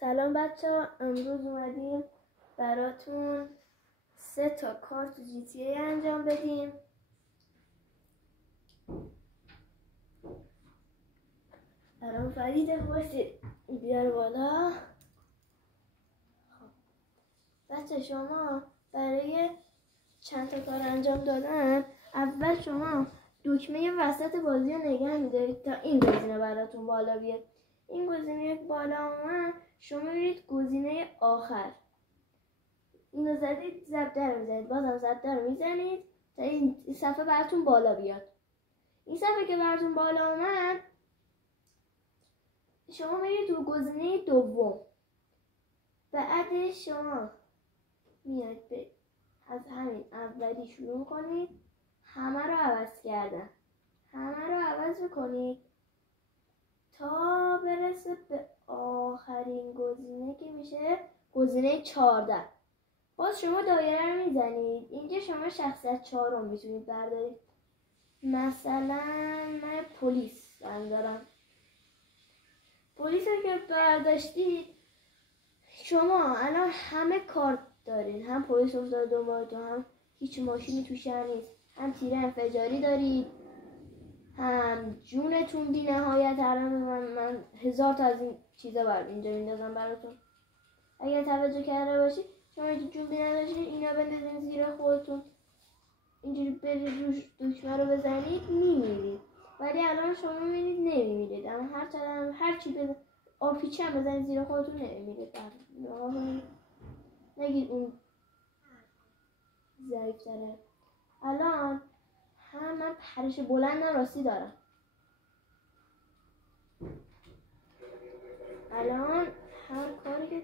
سلام بچه ها، امروز اومدیم براتون 3 تا کار تو GTA انجام بدیم. الان فرید باشید بیار بالا. خب بچه شما برای چند تا کار انجام دادن اول شما دکمه وسط بازی رو نگه میدارید تا این گزینه براتون بالا بیاد. این گزینه بالا اومد شما میرید گزینه آخر، اینو زدید ضربه رو میزنید، بازم ضربه رو میزنید تا این صفحه براتون بالا بیاد. این صفحه که براتون بالا اومد شما میرید تو گزینه دوم، بعدش شما میاد به از همین اولی شروع کنید، همه رو عوض کردن، همه رو عوض میکنید تا برسه به آخرین گزینه که میشه گزینه 14. باز شما دایره رو میزنید، اینجا شما شخصیت 4 رو میتونید بردارید. مثلا من پلیس دارم. پلیس رو که برداشتید شما الان همه کارت دارید، هم پلیس افتاد دنبالتون، هم هیچ ماشینی توش نیست، هم تیر انفجاری دارید، هم جونتون بی نهایت. الان من 1000 تا از این چیزا اینجا میندازم براتون. اگر توجه کرده باشید شما اینجا جون بی نداشتید اینا بندازین زیر خودتون، اینجوری برید روش دکمه رو بزنید میمیرید. ولی الان شما میمیرید نمیمیرید، اما هر چی به آرپیچی هم بزنید زیر خودتون نمیمیرید. نگید اون ضعیف تره. الان من پرش بلندم راستی دارم. الان هر کاری که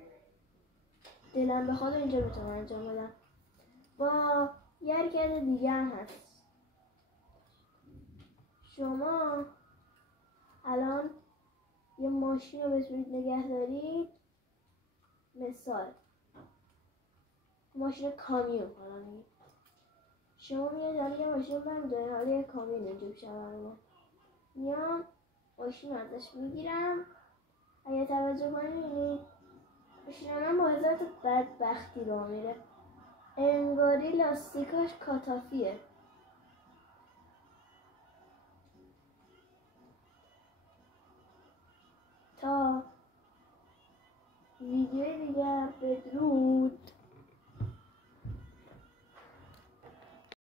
دلم بخواد اینجا میتونم انجام بدم. با یه حرکت دیگه هم هست. شما الان یه ماشین رو بتونید نگه دارید، مثال ماشین کامیون. شما میاد الان یه ماشین برمی‌دارید، حالا یه کامیون اینجا پیش رو میام ماشین رو ازش میگیرم. اگه توجه کنید ماشین من با حضرت بدبختی رو میره، انگاری لاستیکاش کاتافیه. تا ویدیوی دیگر بدرود.